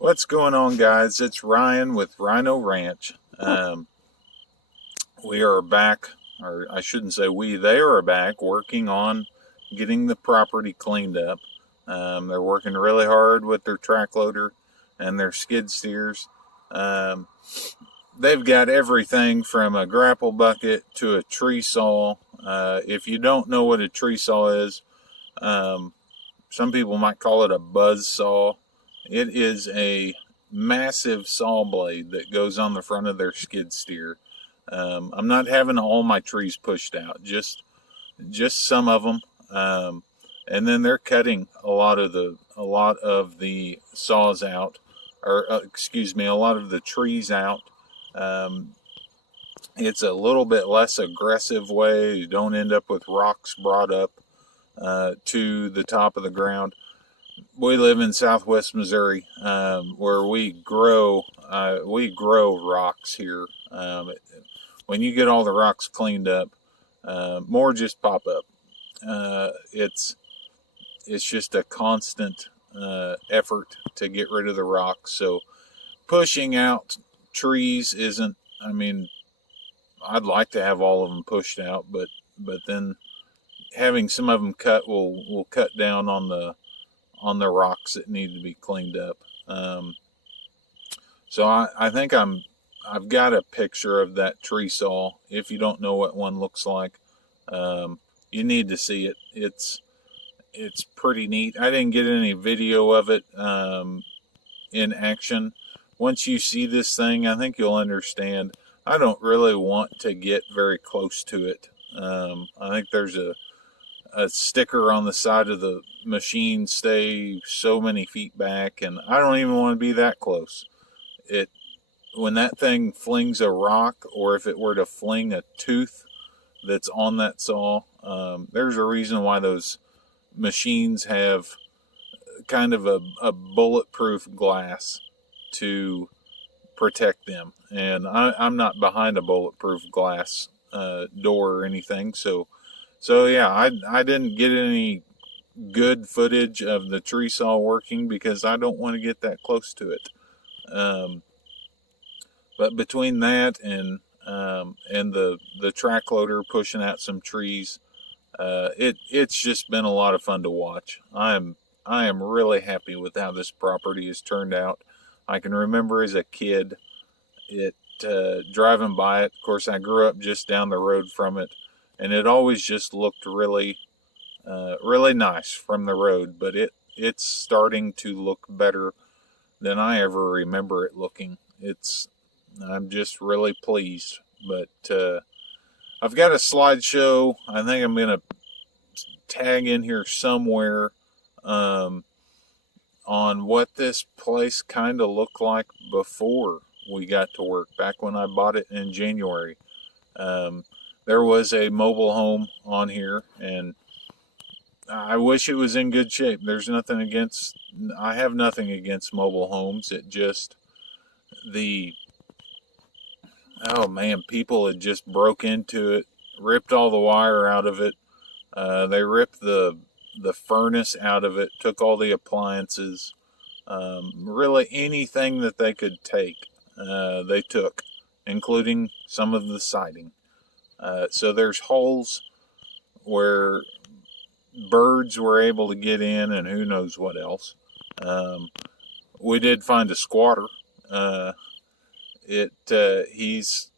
What's going on, guys? It's Ryan with Rhino Ranch. We are back, or I shouldn't say we, they are back working on getting the property cleaned up. They're working really hard with their track loader and their skid steers. Um, they've got everything from a grapple bucket to a tree saw. If you don't know what a tree saw is, um, some people might call it a buzz saw. It is a massive saw blade that goes on the front of their skid steer. I'm not having all my trees pushed out, just some of them, and then they're cutting a lot of the saws out, or excuse me, a lot of the trees out. Um, it's a little bit less aggressive way. You don't end up with rocks brought up to the top of the ground. We live in Southwest Missouri, where we grow rocks here. When you get all the rocks cleaned up, more just pop up. It's just a constant effort to get rid of the rocks. So pushing out trees isn't. I mean, I'd like to have all of them pushed out, but then having some of them cut will cut down on the rocks that need to be cleaned up. Um, so I think I've got a picture of that tree saw. If you don't know what one looks like, um, you need to see it. It's pretty neat. I didn't get any video of it in action. Once you see this thing, I think you'll understand. I don't really want to get very close to it. I think there's a sticker on the side of the machine, stay so many feet back, and I don't even want to be that close. It When that thing flings a rock, or if it were to fling a tooth that's on that saw, there's a reason why those machines have kind of a bulletproof glass to protect them. And I'm not behind a bulletproof glass door or anything, so yeah, I didn't get any good footage of the tree saw working because I don't want to get that close to it. Um, but between that and the track loader pushing out some trees, it's just been a lot of fun to watch. I am really happy with how this property has turned out. I can remember as a kid it driving by it. Of course, I grew up just down the road from it, and it always just looked really nice from the road. But it's starting to look better than I ever remember it looking. I'm just really pleased. But I've got a slideshow. I think I'm gonna tag in here somewhere um, on what this place kind of looked like before we got to work. Back when I bought it in January, um, there was a mobile home on here, and I wish it was in good shape. I have nothing against mobile homes. It just, the, oh man, people had just broke into it, ripped all the wire out of it. They ripped the furnace out of it, took all the appliances, really anything that they could take, they took, including some of the siding. So there's holes where birds were able to get in, and who knows what else. Um, we did find a squatter. Uh, it he's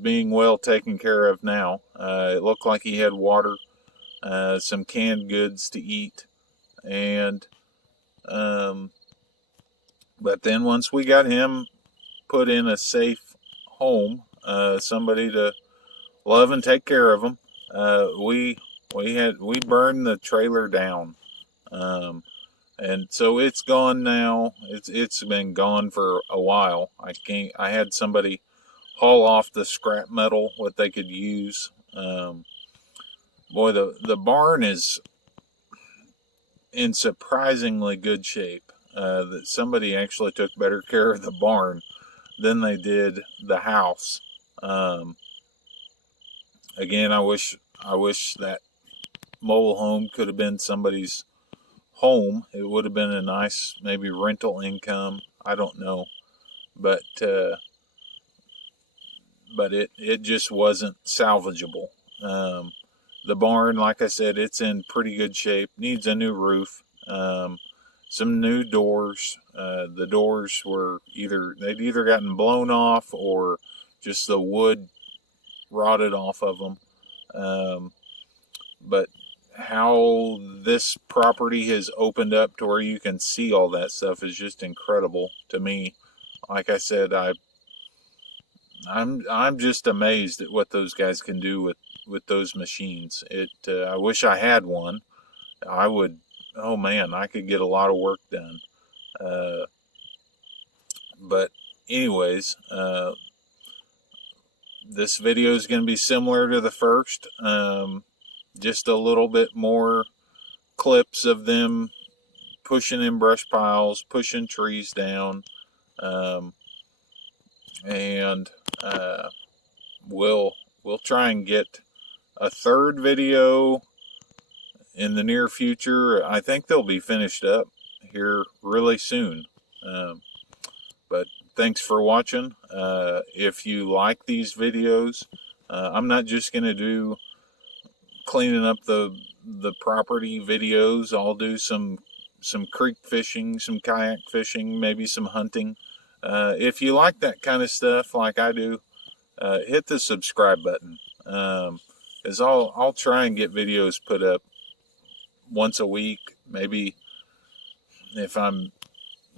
being well taken care of now. It looked like he had water, some canned goods to eat, and um, but then once we got him put in a safe home, somebody to love and take care of him, we burned the trailer down. Um, and so it's gone now. It's been gone for a while. I had somebody haul off the scrap metal what they could use. Boy, the barn is in surprisingly good shape. That somebody actually took better care of the barn than they did the house. Um, Again, I wish that mobile home could have been somebody's home. It would have been a nice maybe rental income. I don't know, but it just wasn't salvageable. The barn, like I said, it's in pretty good shape. Needs a new roof, some new doors. The doors were they'd either gotten blown off or just the wood rotted off of them. But how this property has opened up to where you can see all that stuff is just incredible to me. Like I said, I'm just amazed at what those guys can do with those machines. I wish I had one. I would. Oh man, I could get a lot of work done. But anyways, this video is going to be similar to the first. Just a little bit more clips of them pushing in brush piles, pushing trees down, and we'll try and get a third video in the near future. I think they'll be finished up here really soon. But thanks for watching. If you like these videos, I'm not just going to do cleaning up the property videos. I'll do some creek fishing, some kayak fishing, maybe some hunting. If you like that kind of stuff like I do, hit the subscribe button. As I'll try and get videos put up once a week. Maybe if I'm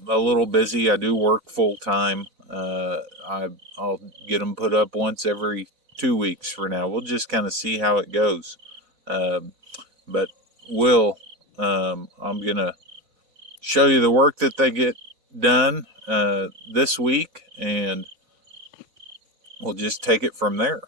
a little busy, I do work full time. I'll get them put up once every 2 weeks for now. We'll just kind of see how it goes. But I'm gonna show you the work that they get done this week, and we'll just take it from there.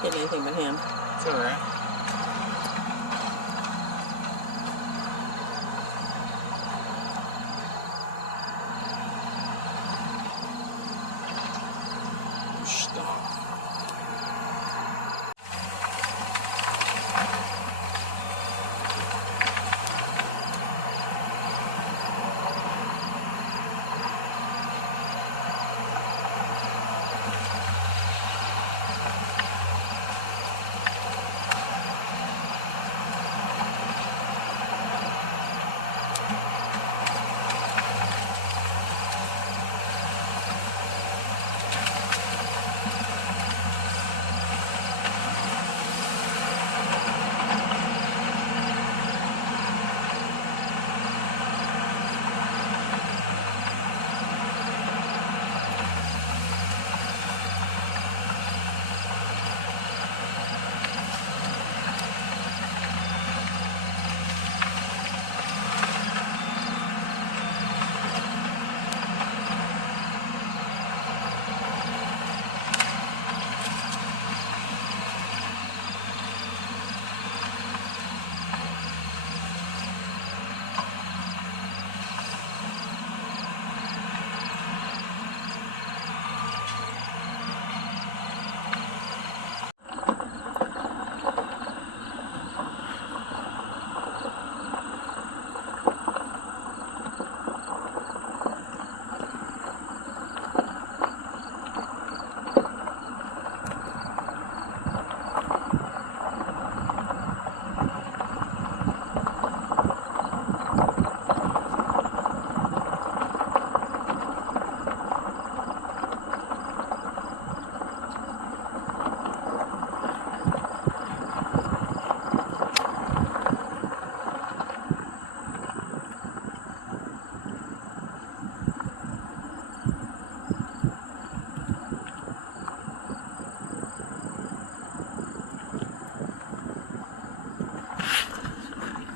Get anything but him. It's all right. Stop.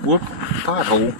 Whoop, pothole.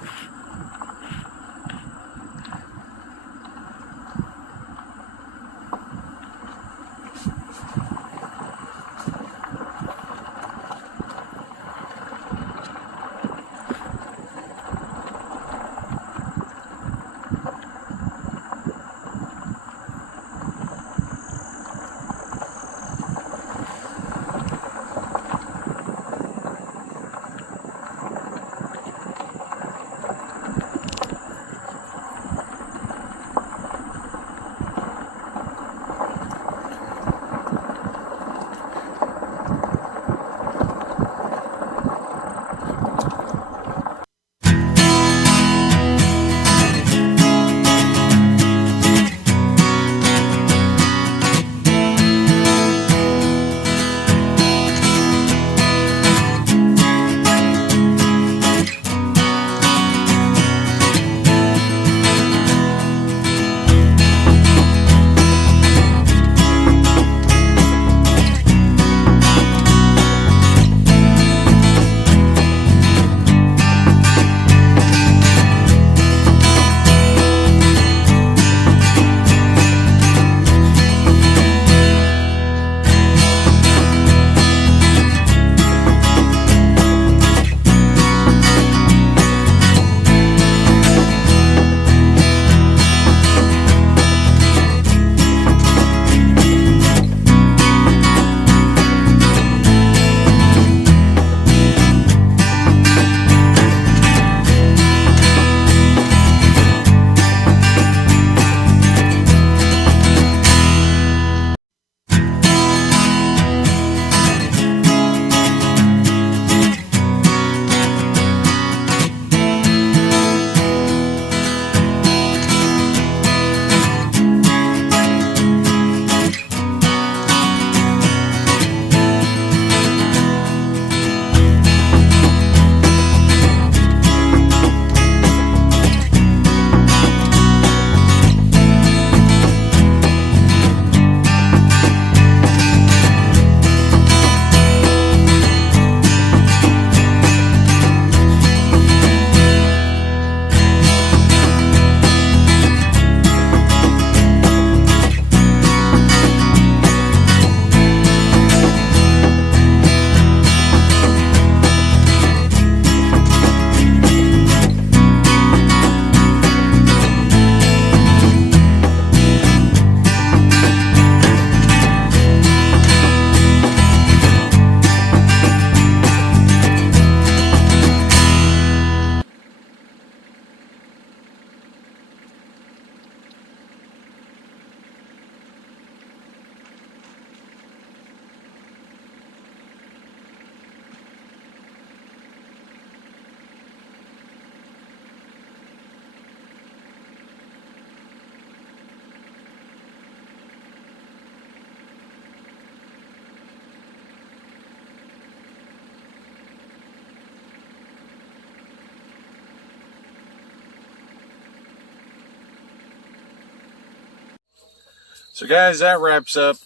So guys, that wraps up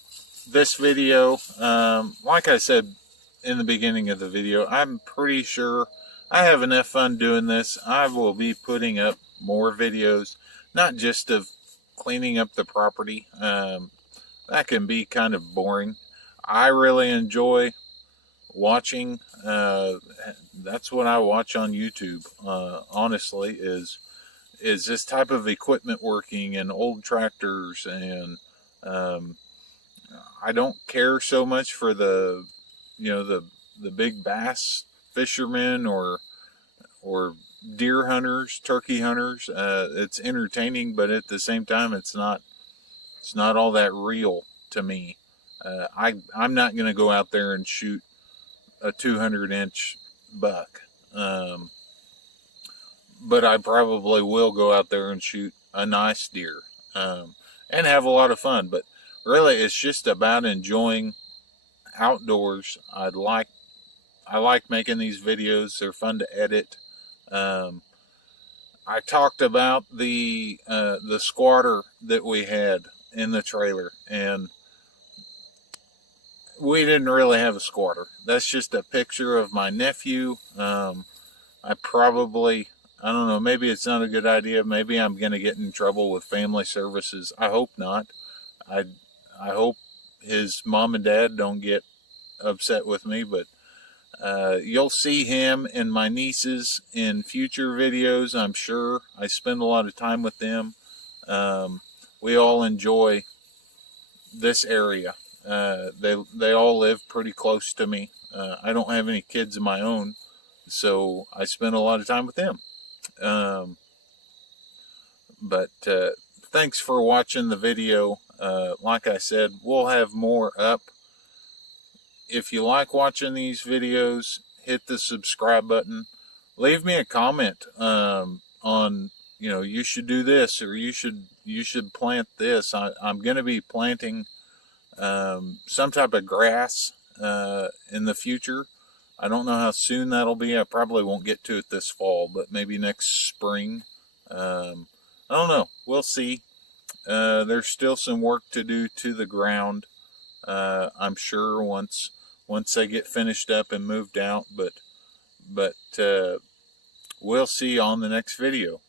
this video. Like I said in the beginning of the video, I'm pretty sure I have enough fun doing this. I will be putting up more videos, not just of cleaning up the property. That can be kind of boring. I really enjoy watching. That's what I watch on YouTube, honestly, is this type of equipment working and old tractors, and I don't care so much for the the big bass fishermen or deer hunters, turkey hunters. It's entertaining, but at the same time, it's not all that real to me. I'm not going to go out there and shoot a 200-inch buck, but I probably will go out there and shoot a nice deer, and have a lot of fun. But really, it's just about enjoying outdoors. I like making these videos. They're fun to edit. I talked about the squatter that we had in the trailer, and we didn't really have a squatter. That's just a picture of my nephew. I probably, I don't know, maybe it's not a good idea. Maybe I'm going to get in trouble with family services. I hope not. I, I hope his mom and dad don't get upset with me, but you'll see him and my nieces in future videos, I'm sure. I spend a lot of time with them. We all enjoy this area. They all live pretty close to me. I don't have any kids of my own, so I spend a lot of time with them. But thanks for watching the video. Like I said, we'll have more up. If you like watching these videos, hit the subscribe button. Leave me a comment on, you should do this, or you should plant this. I'm going to be planting some type of grass in the future. I don't know how soon that'll be. I probably won't get to it this fall, but maybe next spring. I don't know. We'll see. There's still some work to do to the ground. I'm sure once they get finished up and moved out, but we'll see on the next video.